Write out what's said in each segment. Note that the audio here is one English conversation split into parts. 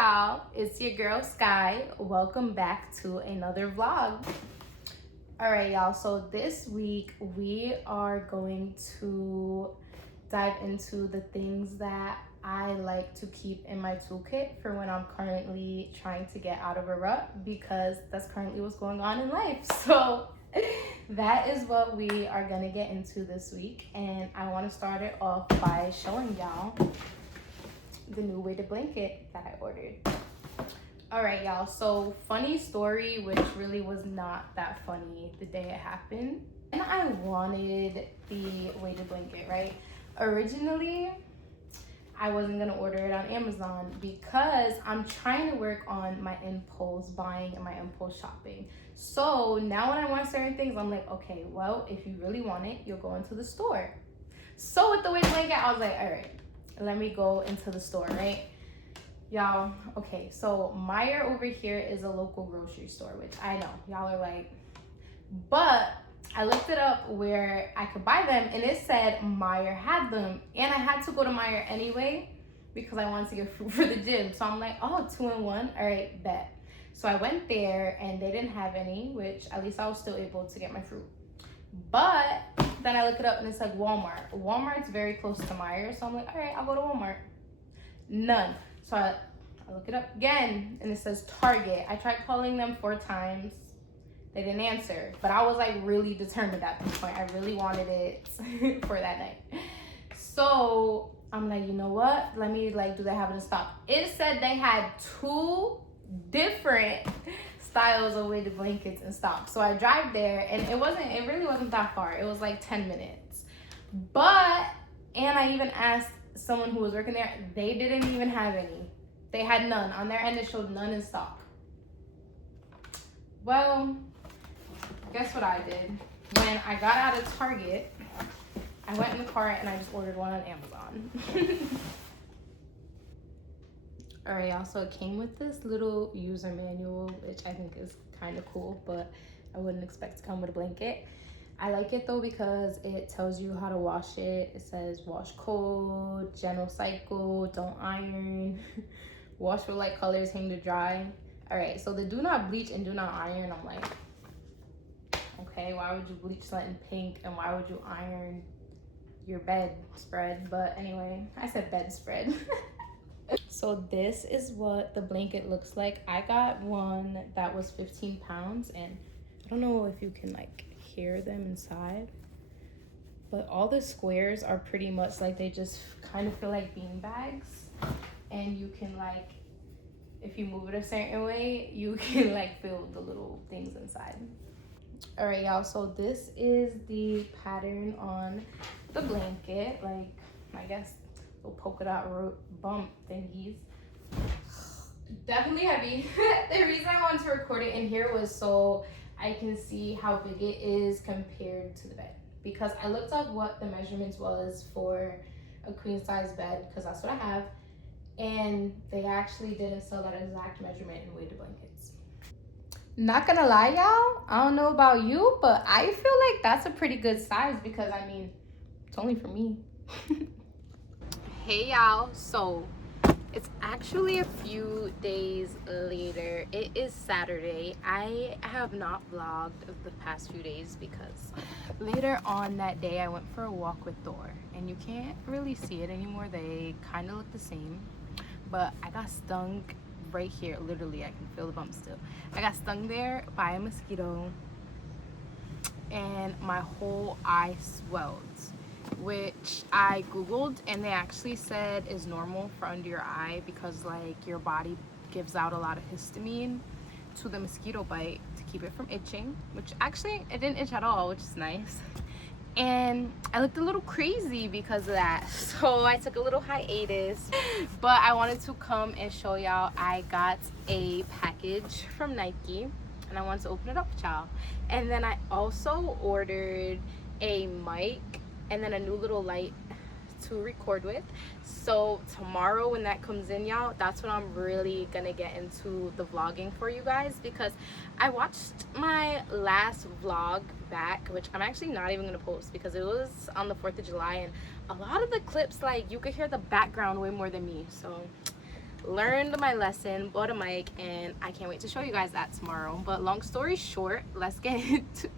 y'all, it's your girl Sky. Welcome back to another vlog. All right, y'all, so this week we are going to dive into the things that I like to keep in my toolkit for when I'm currently trying to get out of a rut, because that's currently what's going on in life. So that is what we are gonna get into this week, and I want to start it off by showing y'all the new weighted blanket that I ordered. All right, y'all, so funny story, which really was not that funny the day it happened. And I wanted the weighted blanket, right? Originally, I wasn't gonna order it on Amazon because I'm trying to work on my impulse buying and my impulse shopping. So now when I want certain things, I'm like, okay, well, if you really want it, you'll go into the store. So with the weighted blanket, I was like, all right, let me go into the store, right? Y'all, okay, so Meijer over here is a local grocery store, which I know y'all are like, but I looked it up where I could buy them and it said Meijer had them, and I had to go to Meijer anyway because I wanted to get fruit for the gym. So I'm like, oh, 2-in-1, all right, bet. So I went there and they didn't have any, which at least I was still able to get my fruit. But then I look it up and it's like Walmart. Walmart's very close to Meijer, so I'm like, all right, I'll go to Walmart. None. So I look it up again and it says Target. I tried calling them 4 times. They didn't answer, but I was like really determined at this point. I really wanted it for that night. So I'm like, you know what? Let me do they have it in stock? It said they had 2 different styles of weighted blankets in stock. So I drive there and it really wasn't that far. It was like 10 minutes. And I even asked someone who was working there, they didn't even have any. They had none. On their end, it showed none in stock. Well, guess what I did? When I got out of Target, I went in the cart and I just ordered one on Amazon. All right, y'all, so it came with this little user manual, which I think is kind of cool, but I wouldn't expect to come with a blanket. I like it though because it tells you how to wash it. It says wash cold, gentle cycle, don't iron, wash with light colors, hang to dry. All right, so the do not bleach and do not iron, I'm like, okay, why would you bleach something pink and why would you iron your bedspread? But anyway, I said bedspread. So this is what the blanket looks like. I got one that was 15 pounds and I don't know if you can hear them inside, but all the squares are pretty much they just kind of feel like bean bags, and you can if you move it a certain way, you can feel the little things inside. All right, y'all, so this is the pattern on the blanket, I guess little polka dot bump thingies. Definitely heavy. The reason I wanted to record it in here was so I can see how big it is compared to the bed, because I looked up what the measurements was for a queen size bed, because that's what I have, and they actually didn't sell that exact measurement in weighted blankets. Not gonna lie, y'all, I don't know about you, but I feel like that's a pretty good size, because I mean, it's only for me. Hey y'all, so it's actually a few days later. It is Saturday. I have not vlogged the past few days because later on that day I went for a walk with Thor, and you can't really see it anymore. They kind of look the same, but I got stung right here. Literally, I can feel the bump still. I got stung there by a mosquito and my whole eye swelled, which I googled, and they actually said is normal for under your eye because your body gives out a lot of histamine to the mosquito bite to keep it from itching, which actually it didn't itch at all, which is nice. And I looked a little crazy because of that, so I took a little hiatus, but I wanted to come and show y'all I got a package from Nike and I wanted to open it up with y'all. And then I also ordered a mic and then a new little light to record with. So tomorrow when that comes in, y'all, that's when I'm really gonna get into the vlogging for you guys, because I watched my last vlog back, which I'm actually not even gonna post because it was on the 4th of July, and a lot of the clips, you could hear the background way more than me. So learned my lesson, bought a mic, and I can't wait to show you guys that tomorrow. But long story short, let's get into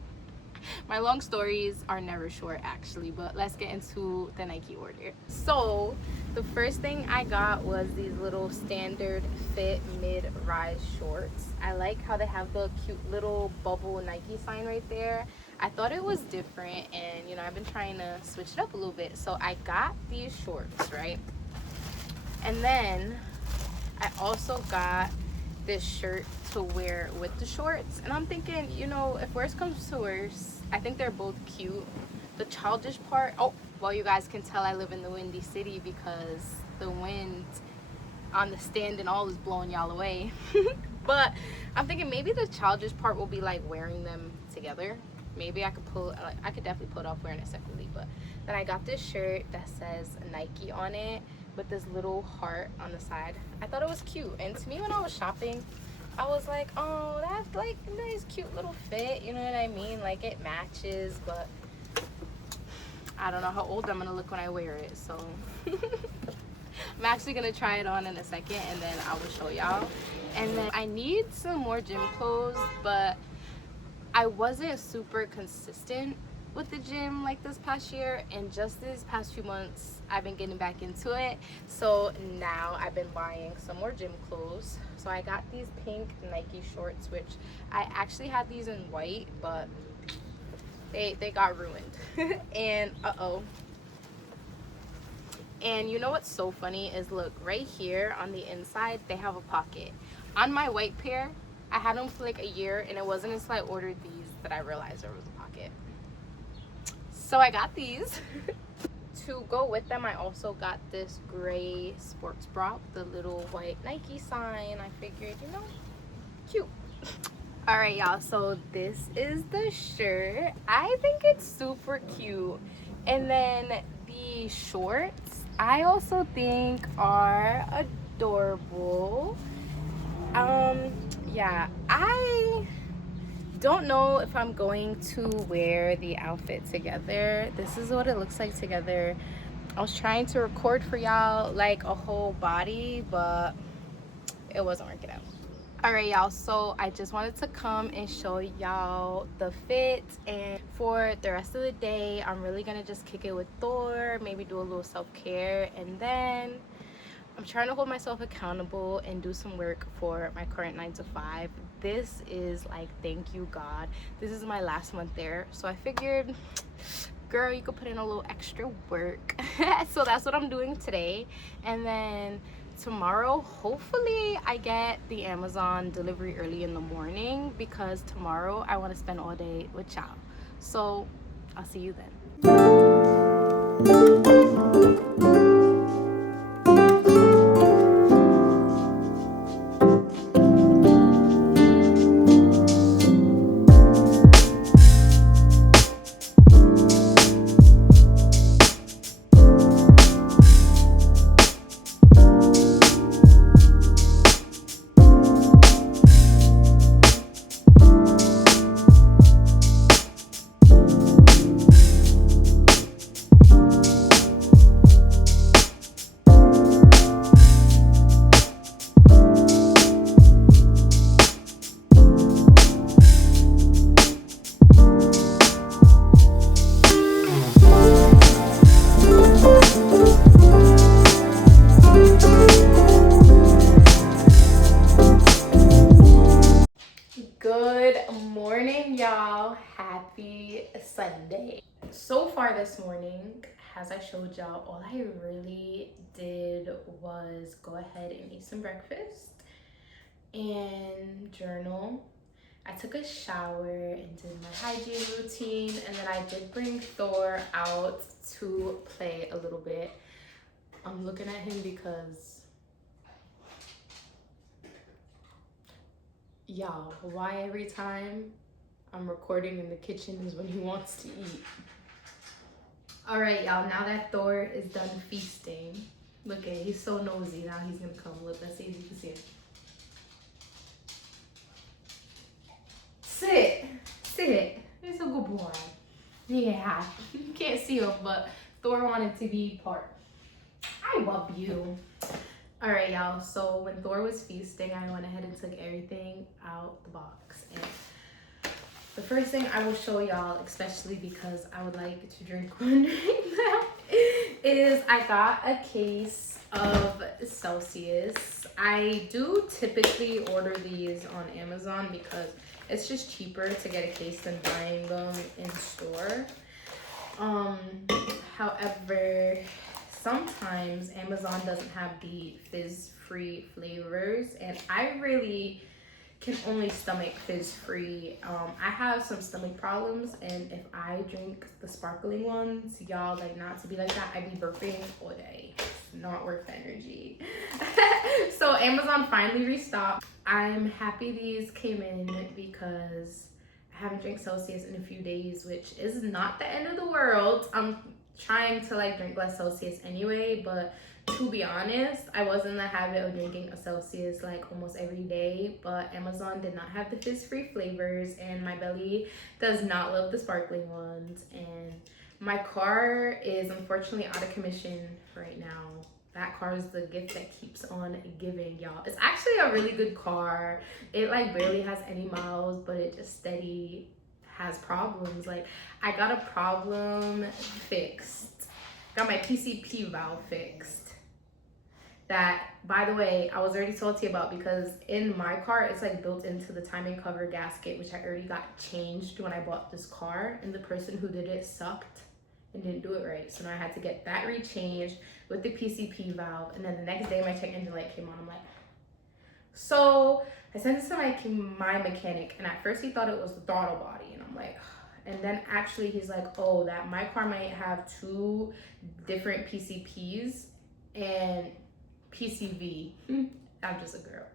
my long stories are never short actually, but let's get into the Nike order. So the first thing I got was these little standard fit mid-rise shorts. I like how they have the cute little bubble Nike sign right there. I thought it was different, and you know, I've been trying to switch it up a little bit, so I got these shorts, right? And then I also got this shirt to wear with the shorts, and I'm thinking, you know, if worse comes to worse, I think they're both cute. The childish part, oh well, you guys can tell I live in the windy city because the wind on the stand and all is blowing y'all away. But I'm thinking maybe the childish part will be like wearing them together. Maybe I could definitely pull it off wearing it separately. But then I got this shirt that says Nike on it with this little heart on the side. I thought it was cute, and to me, when I was shopping, I was like, oh, that's like a nice cute little fit, you know what I mean? Like it matches, but I don't know how old I'm gonna look when I wear it, so I'm actually gonna try it on in a second, and then I will show y'all. And then I need some more gym clothes, but I wasn't super consistent with the gym like this past year, and just these past few months I've been getting back into it, so now I've been buying some more gym clothes. So I got these pink Nike shorts, which I actually had these in white, but they got ruined. And and you know what's so funny is, look right here on the inside they have a pocket. On my white pair, I had them for like a year, and it wasn't until I ordered these that I realized there was a pocket. So I got these. To go with them, I also got this gray sports bra, the little white Nike sign. I figured, you know, cute. All right, y'all, so this is the shirt. I think it's super cute. And then the shorts, I also think are adorable. Yeah, I don't know if I'm going to wear the outfit together. This is what it looks like together. I was trying to record for y'all like a whole body, but it wasn't working out. All right, y'all, so I just wanted to come and show y'all the fit, and for the rest of the day I'm really gonna just kick it with Thor, maybe do a little self-care, and then I'm trying to hold myself accountable and do some work for my current 9 to 5. This is like, thank you God, this is my last month there, so I figured, girl, you could put in a little extra work. So that's what I'm doing today. And then tomorrow, hopefully I get the Amazon delivery early in the morning, because tomorrow I want to spend all day with y'all. So I'll see you then. Good morning, y'all. Happy Sunday. So far this morning, as I showed y'all, all I really did was go ahead and eat some breakfast and journal. I took a shower and did my hygiene routine, and then I did bring Thor out to play a little bit. I'm looking at him because, y'all, why every time I'm recording in the kitchen is when he wants to eat. All right, y'all, now that Thor is done feasting, look at, he's so nosy. Now he's gonna come. Look, let's see if you can see him. Sit, sit. He's a good boy. Yeah, you can't see him, but Thor wanted to be part. I love you. All right, y'all. So when Thor was feasting, I went ahead and took everything out the box. And the first thing I will show y'all, especially because I would like to drink one right now, is I got a case of Celsius. I do typically order these on Amazon because it's just cheaper to get a case than buying them in store. However, sometimes Amazon doesn't have the fizz-free flavors, and I really can only stomach fizz-free. I have some stomach problems, and if I drink the sparkling ones, y'all, like, not to be like that, I'd be burping all day. It's not worth the energy. So Amazon finally restocked. I'm happy these came in because I haven't drank Celsius in a few days, which is not the end of the world. I'm trying to like drink less Celsius anyway, but to be honest, I was in the habit of drinking a Celsius like almost every day, but Amazon did not have the fizz-free flavors, and my belly does not love the sparkling ones, and my car is unfortunately out of commission right now. That car is the gift that keeps on giving, y'all. It's actually a really good car. It like barely has any miles, but it just steady has problems. Like, I got a problem fixed. Got my PCP valve fixed. That, by the way, I was already salty about because in my car, it's like built into the timing cover gasket, which I already got changed when I bought this car, and the person who did it sucked and didn't do it right. So now I had to get that rechanged with the PCP valve, and then the next day my check engine light came on. I'm like, so I sent it to my mechanic, and at first he thought it was the throttle body, and I'm like, and then actually he's like, oh, that my car might have two different PCPs and PCV. I'm just a girl.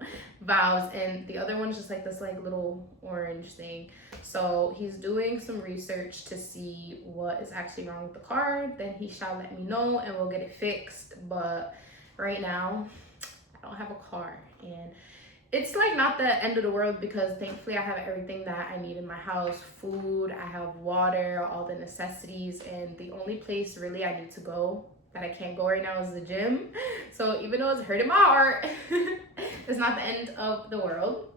Valves, and the other one's just like this like little orange thing. So he's doing some research to see what is actually wrong with the car. Then he shall let me know and we'll get it fixed. But right now, I don't have a car, and it's like not the end of the world because thankfully I have everything that I need in my house. Food, I have water, all the necessities, and the only place really I need to go that I can't go right now is the gym. So even though it's hurting my heart, it's not the end of the world.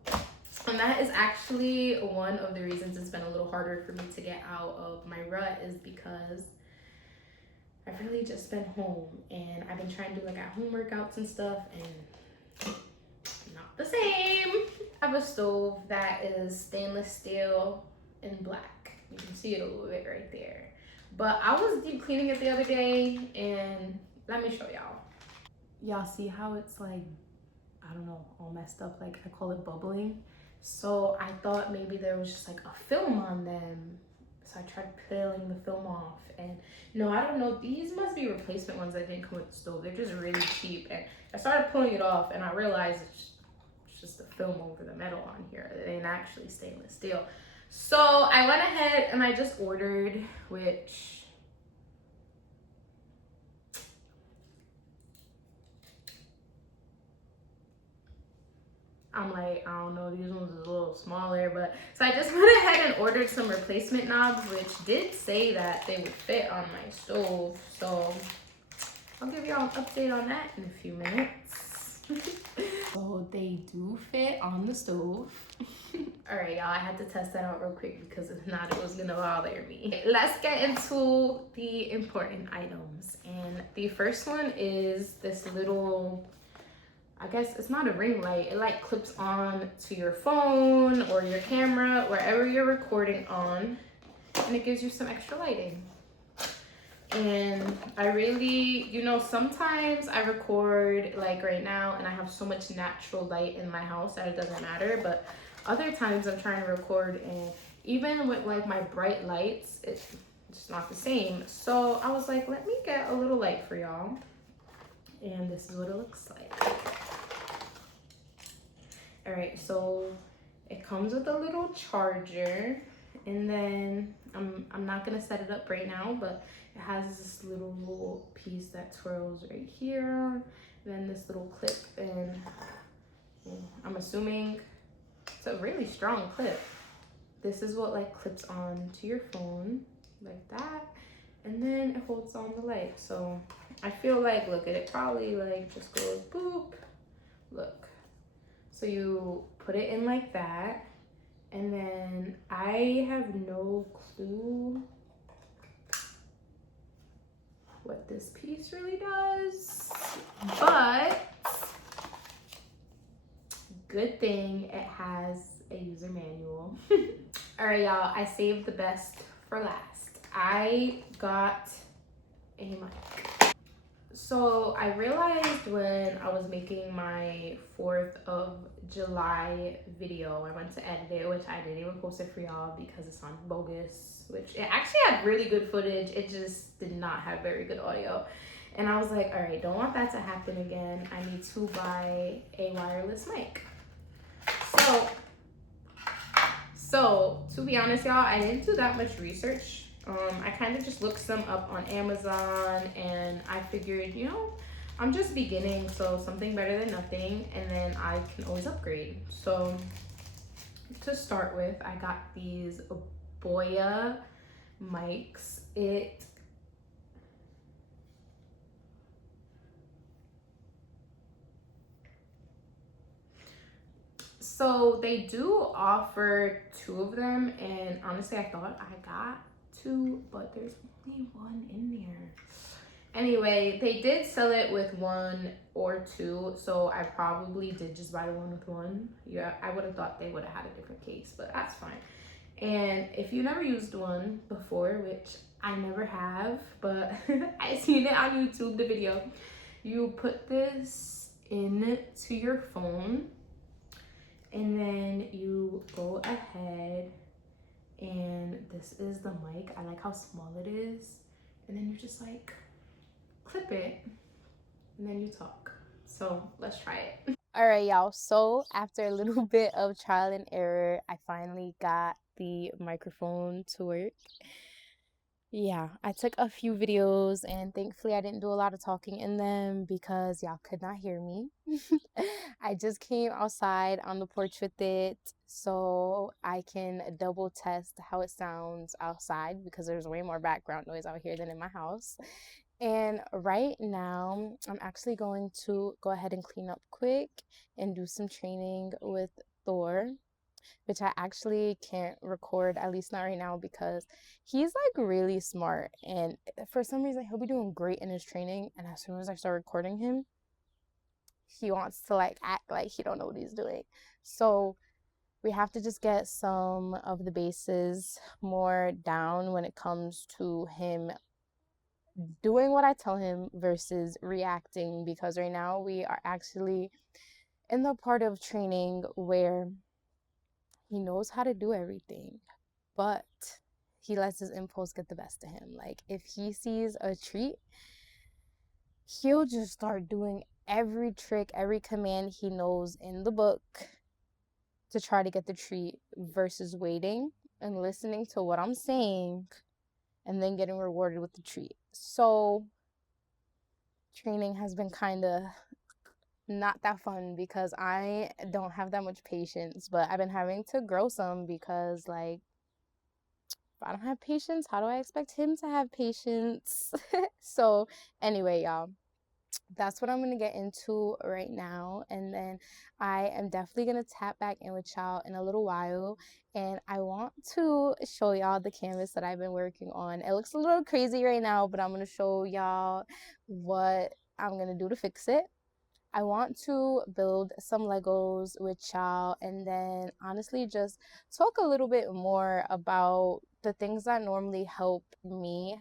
And that is actually one of the reasons it's been a little harder for me to get out of my rut, is because I've really just been home and I've been trying to do like at home workouts and stuff, and not the same. I have a stove that is stainless steel and black. You can see it a little bit right there. But I was deep cleaning it the other day, and let me show y'all. Y'all see how it's like, I don't know, all messed up, like I call it bubbling. So I thought maybe there was just like a film on them. So I tried peeling the film off, and no, I don't know, these must be replacement ones that didn't come with the stove. They're just really cheap, and I started pulling it off and I realized it's just a film over the metal on here. It ain't actually stainless steel. So I went ahead and I just ordered, which I'm like, I don't know, these ones is a little smaller, but so I just went ahead and ordered some replacement knobs, which did say that they would fit on my stove. So I'll give y'all an update on that in a few minutes. So they do fit on the stove. All right, y'all, I had to test that out real quick because if not, it was gonna bother me. Let's get into the important items. And the first one is this little, I guess it's not a ring light. It like clips on to your phone or your camera, wherever you're recording on, and it gives you some extra lighting. And I really, you know, sometimes I record like right now and I have so much natural light in my house that it doesn't matter, but other times I'm trying to record and even with like my bright lights, it's just not the same. So I was like, let me get a little light for y'all. And this is what it looks like. All right, so it comes with a little charger, and then I'm not gonna set it up right now, but it has this little piece that twirls right here, then this little clip, and I'm assuming it's a really strong clip. This is what like clips on to your phone like that, and then it holds on the light. So I feel like, look at it, probably like just goes boop. Look. So you put it in like that, and then I have no clue what this piece really does, but good thing it has a user manual. All right, y'all, I saved the best for last. I got a mic. So I realized when I was making my 4th of July video, I went to edit it, which I didn't even post it for y'all because it sounded bogus, which it actually had really good footage. It just did not have very good audio. And I was like, all right, don't want that to happen again. I need to buy a wireless mic. So to be honest, y'all, I didn't do that much research. I kind of just looked some up on Amazon, and I figured, I'm just beginning, so something better than nothing, and then I can always upgrade. So to start with, I got these Boya mics. So they do offer 2 of them, and honestly, I thought I got 2, but there's only 1 in there. Anyway, they did sell it with 1 or 2, so I probably did just buy the one with 1. Yeah, I would have thought they would have had a different case, but that's fine. And if you never used one before, which I never have, but I seen it on YouTube, the video, you put this into your phone, and then you go ahead, and this is the mic. I like how small it is. And then you just like clip it, and then you talk. So let's try it. All right, y'all. So after a little bit of trial and error, I finally got the microphone to work. Yeah, I took a few videos, and thankfully I didn't do a lot of talking in them because y'all could not hear me. I just came outside on the porch with it so I can double test how it sounds outside because there's way more background noise out here than in my house. And right now, I'm actually going to go ahead and clean up quick and do some training with Thor, which I actually can't record, at least not right now, because he's like really smart. And for some reason, he'll be doing great in his training. And as soon as I start recording him, he wants to like act like he don't know what he's doing. So we have to just get some of the bases more down when it comes to him doing what I tell him versus reacting, because right now we are actually in the part of training where he knows how to do everything, but he lets his impulse get the best of him. Like if he sees a treat, he'll just start doing every trick, every command he knows in the book to try to get the treat versus waiting and listening to what I'm saying and then getting rewarded with the treat. So training has been kind of not that fun because I don't have that much patience, but I've been having to grow some because like if I don't have patience, how do I expect him to have patience? So anyway, y'all, that's what I'm gonna get into right now, and then I am definitely gonna tap back in with y'all in a little while, and I want to show y'all the canvas that I've been working on. It looks a little crazy right now, but I'm gonna show y'all what I'm gonna do to fix it. I want to build some Legos with y'all, and then honestly just talk a little bit more about the things that normally help me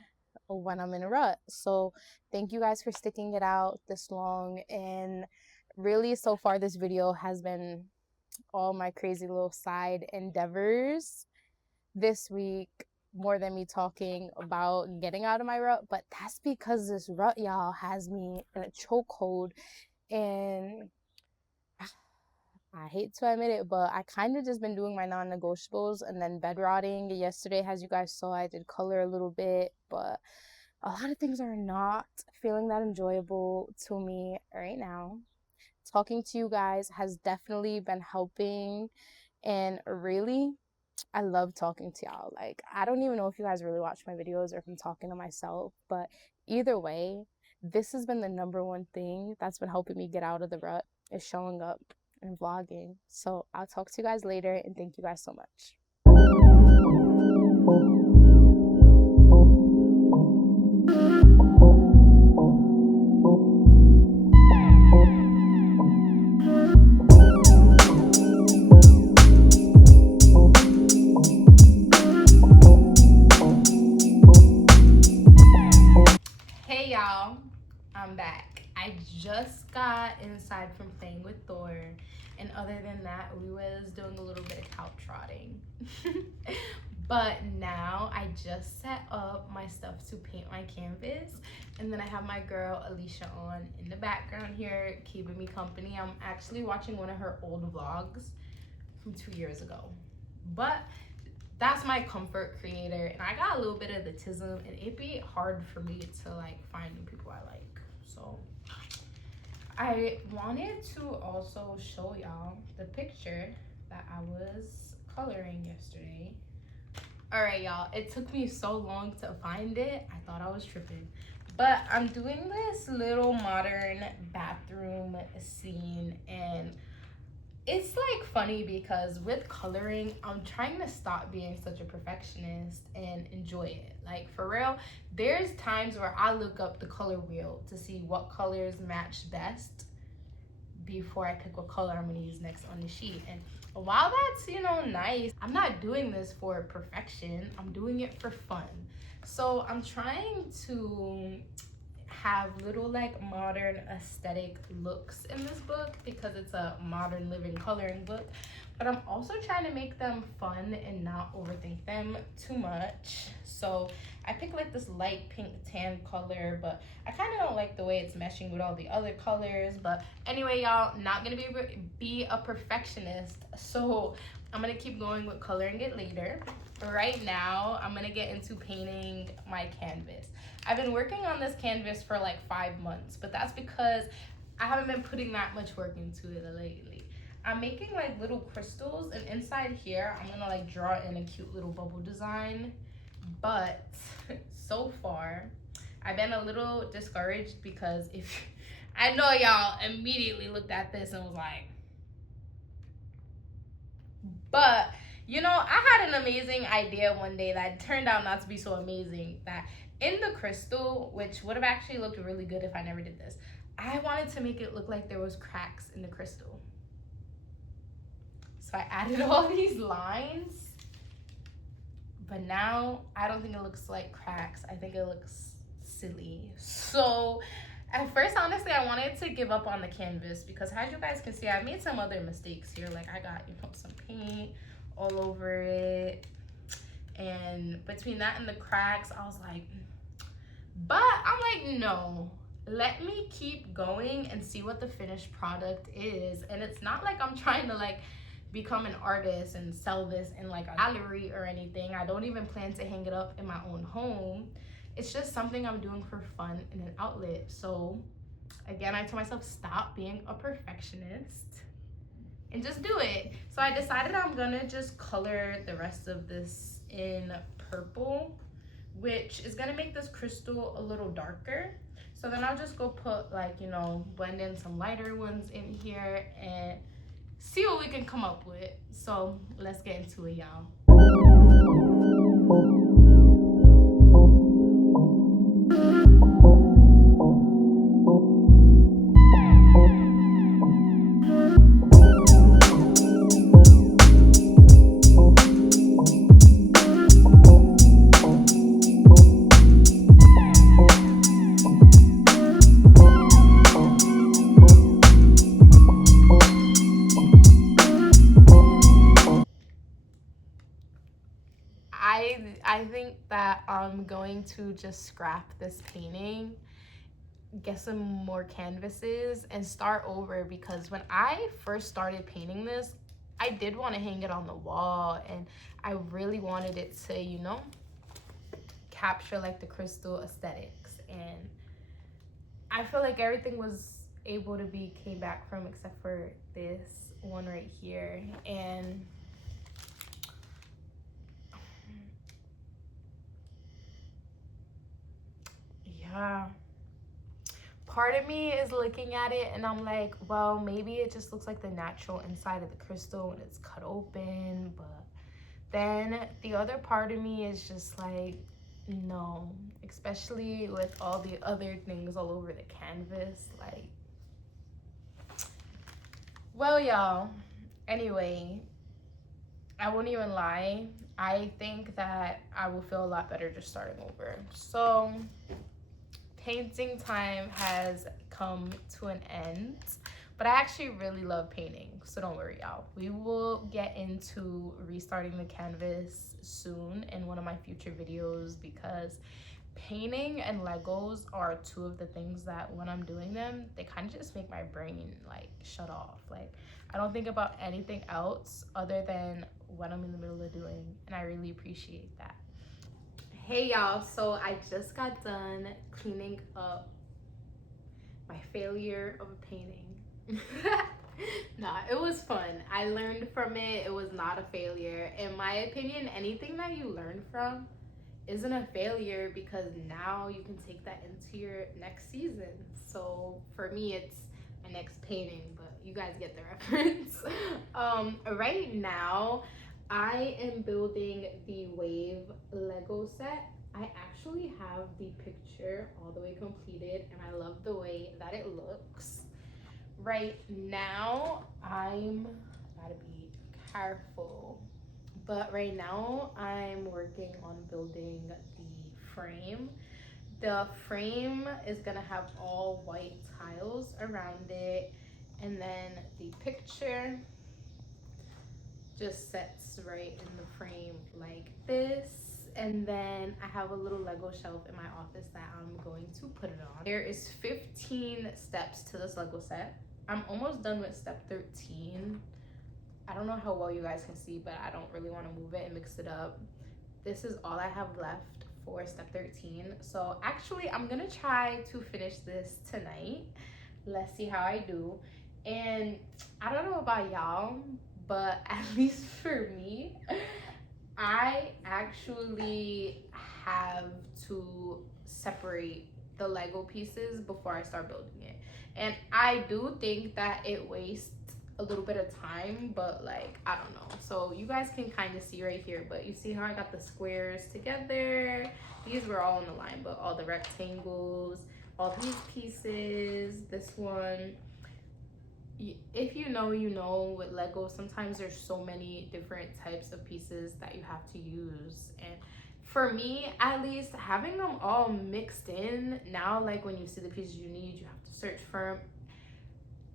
when I'm in a rut. So thank you guys for sticking it out this long, and really so far this video has been all my crazy little side endeavors this week, more than me talking about getting out of my rut. But that's because this rut, y'all, has me in a chokehold, and I hate to admit it, but I kind of just been doing my non-negotiables and then bed rotting. Yesterday, as you guys saw, I did color a little bit, but a lot of things are not feeling that enjoyable to me right now. Talking to you guys has definitely been helping, and really I love talking to y'all. Like, I don't even know if you guys really watch my videos or if I'm talking to myself, but either way, this has been the number one thing that's been helping me get out of the rut is showing up and vlogging. So I'll talk to you guys later, and thank you guys so much. Hey y'all, I'm back. I just got inside from playing with Thor, and other than that, we was doing a little bit of couch trotting. But now I just set up my stuff to paint my canvas, and then I have my girl Alicia on in the background here keeping me company. I'm actually watching one of her old vlogs from 2 years ago, but that's my comfort creator, and I got a little bit of the tism, and it'd be hard for me to like find new people I like. So I wanted to also show y'all the picture that I was coloring yesterday. All right, y'all, it took me so long to find it. I thought I was tripping, but I'm doing this little modern bathroom scene, and it's like funny because with coloring, I'm trying to stop being such a perfectionist and enjoy it. Like, for real, there's times where I look up the color wheel to see what colors match best before I pick what color I'm gonna use next on the sheet. And while that's, nice, I'm not doing this for perfection. I'm doing it for fun. So I'm trying to have little like modern aesthetic looks in this book because it's a modern living coloring book, but I'm also trying to make them fun and not overthink them too much. So I picked like this light pink tan color, but I kind of don't like the way it's meshing with all the other colors. But anyway, y'all, not gonna be a perfectionist, so I'm gonna keep going with coloring it later. Right now, I'm gonna get into painting my canvas. I've been working on this canvas for like 5 months, but that's because I haven't been putting that much work into it lately. I'm making like little crystals, and inside here, I'm gonna like draw in a cute little bubble design. But so far, I've been a little discouraged because if I know y'all immediately looked at this and was like, but I had an amazing idea one day that turned out not to be so amazing. That in the crystal, which would have actually looked really good if I never did this, I wanted to make it look like there was cracks in the crystal. So I added all these lines, but now I don't think it looks like cracks. I think it looks silly. So at first, honestly, I wanted to give up on the canvas because, as you guys can see, I made some other mistakes here. Like, I got, some paint all over it. And between that and the cracks, I was like, but I'm like, no, let me keep going and see what the finished product is. And it's not like I'm trying to, like, become an artist and sell this in, like, a gallery or anything. I don't even plan to hang it up in my own home. It's just something I'm doing for fun and an outlet. So again, I told myself, stop being a perfectionist and just do it. So I decided I'm gonna just color the rest of this in purple, which is gonna make this crystal a little darker. So then I'll just go put like, blend in some lighter ones in here and see what we can come up with. So let's get into it, y'all. I think that I'm going to just scrap this painting, get some more canvases, and start over, because when I first started painting this, I did want to hang it on the wall, and I really wanted it to, capture like the crystal aesthetics. And I feel like everything was able to be came back from except for this one right here. And yeah, part of me is looking at it and I'm like, well, maybe it just looks like the natural inside of the crystal when it's cut open. But then the other part of me is just like, no, especially with all the other things all over the canvas. Like, well, y'all, anyway, I won't even lie. I think that I will feel a lot better just starting over. So painting time has come to an end, but I actually really love painting, so don't worry, y'all. We will get into restarting the canvas soon in one of my future videos, because painting and Legos are two of the things that when I'm doing them, they kind of just make my brain like shut off. Like, I don't think about anything else other than what I'm in the middle of doing, and I really appreciate that. Hey y'all, so I just got done cleaning up my failure of a painting. Nah, it was fun. I learned from it. It was not a failure. In my opinion, anything that you learn from isn't a failure, because now you can take that into your next season. So for me, it's my next painting, but you guys get the reference. Right now, I am building the Wave Lego set. I actually have the picture all the way completed and I love the way that it looks. Right now, I'm gotta be careful, but right now I'm working on building the frame. The frame is gonna have all white tiles around it, and then the picture just sets right in the frame like this. And then I have a little Lego shelf in my office that I'm going to put it on. There is 15 steps to this Lego set. I'm almost done with step 13. I don't know how well you guys can see, but I don't really want to move it and mix it up. This is all I have left for step 13. So actually, I'm gonna try to finish this tonight. Let's see how I do. And I don't know about y'all, but at least for me, I actually have to separate the Lego pieces before I start building it. And I do think that it wastes a little bit of time, but like, I don't know. So you guys can kind of see right here, but you see how I got the squares together? These were all in the line, but all the rectangles, all these pieces, this one. If you know, you know, with Lego, sometimes there's so many different types of pieces that you have to use. And for me, at least, having them all mixed in now, like when you see the pieces you need, you have to search for them.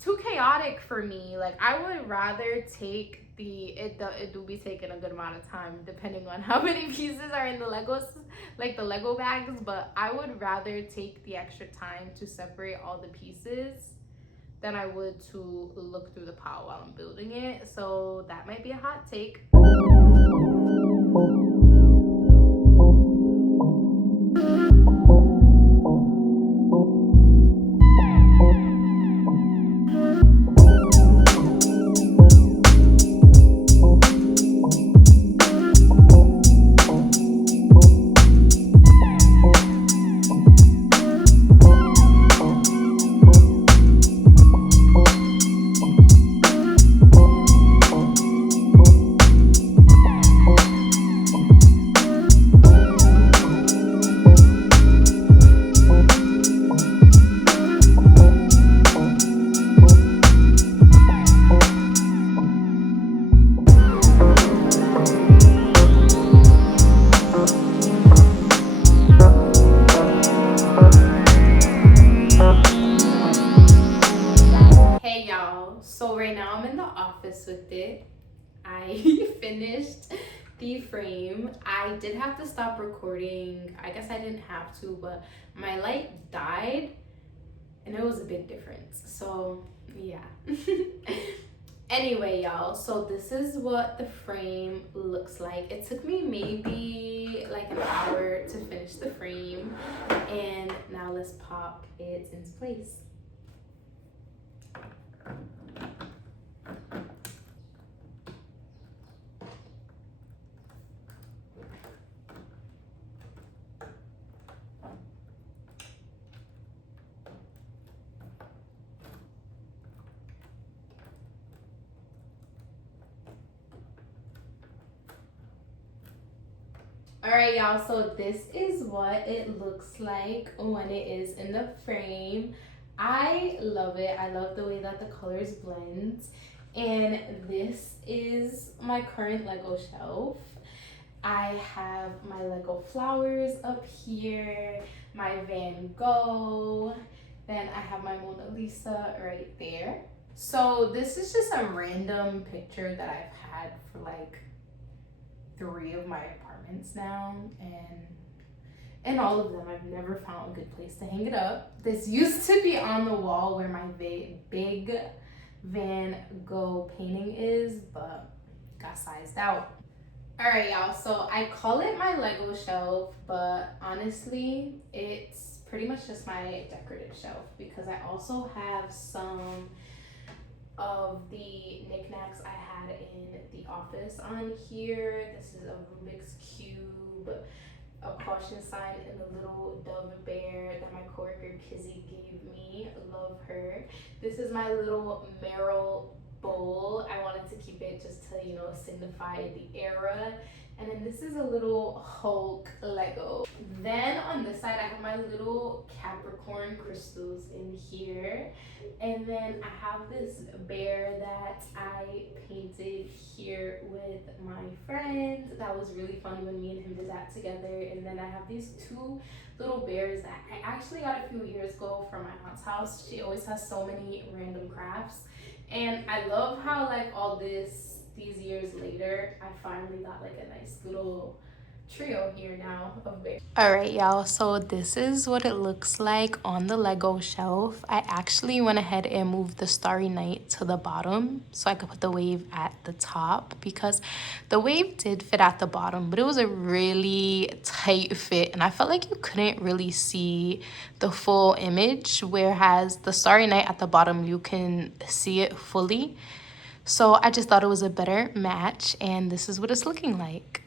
Too chaotic for me. Like, I would rather take it do be taking a good amount of time depending on how many pieces are in the Legos, like the Lego bags, but I would rather take the extra time to separate all the pieces than I would to look through the pile while I'm building it. So that might be a hot take. Hey y'all, so right now I'm in the office with it. I finished the frame. I did have to stop recording. I guess I didn't have to, but my light died and it was a big difference. So yeah. Anyway, y'all, so this is what the frame looks like. It took me maybe like an hour to finish the frame, and now let's pop it into place. All right, y'all, so this is what it looks like when it is in the frame. I love it. I love the way that the colors blend. And this is my current Lego shelf. I have my Lego flowers up here, my Van Gogh, then I have my Mona Lisa right there. So this is just a random picture that I've had for like 3 of my apartments now, and in all of them I've never found a good place to hang it up. This used to be on the wall where my big Van Gogh painting is, but got sized out. All right, y'all, so I call it my Lego shelf, but honestly it's pretty much just my decorative shelf because I also have some of the knickknacks I had in the office on here. This is a Rubik's Cube, a caution sign, and a little dove bear that my coworker Kizzy gave me. Love her. This is my little Meryl bowl. I wanted to keep it just to, signify the era. And then this is a little Hulk Lego. Then on this side, I have my little Capricorn crystals in here. And then I have this bear that I painted here with my friend. That was really fun when me and him did that together. And then I have these 2 little bears that I actually got a few years ago from my aunt's house. She always has so many random crafts. And I love how these years later, I finally got like a nice little trio here now of bears. All right, y'all, so this is what it looks like on the Lego shelf. I actually went ahead and moved the Starry Night to the bottom so I could put the wave at the top because the wave did fit at the bottom, but it was a really tight fit and I felt like you couldn't really see the full image, whereas the Starry Night at the bottom, you can see it fully. So I just thought it was a better match, and this is what it's looking like.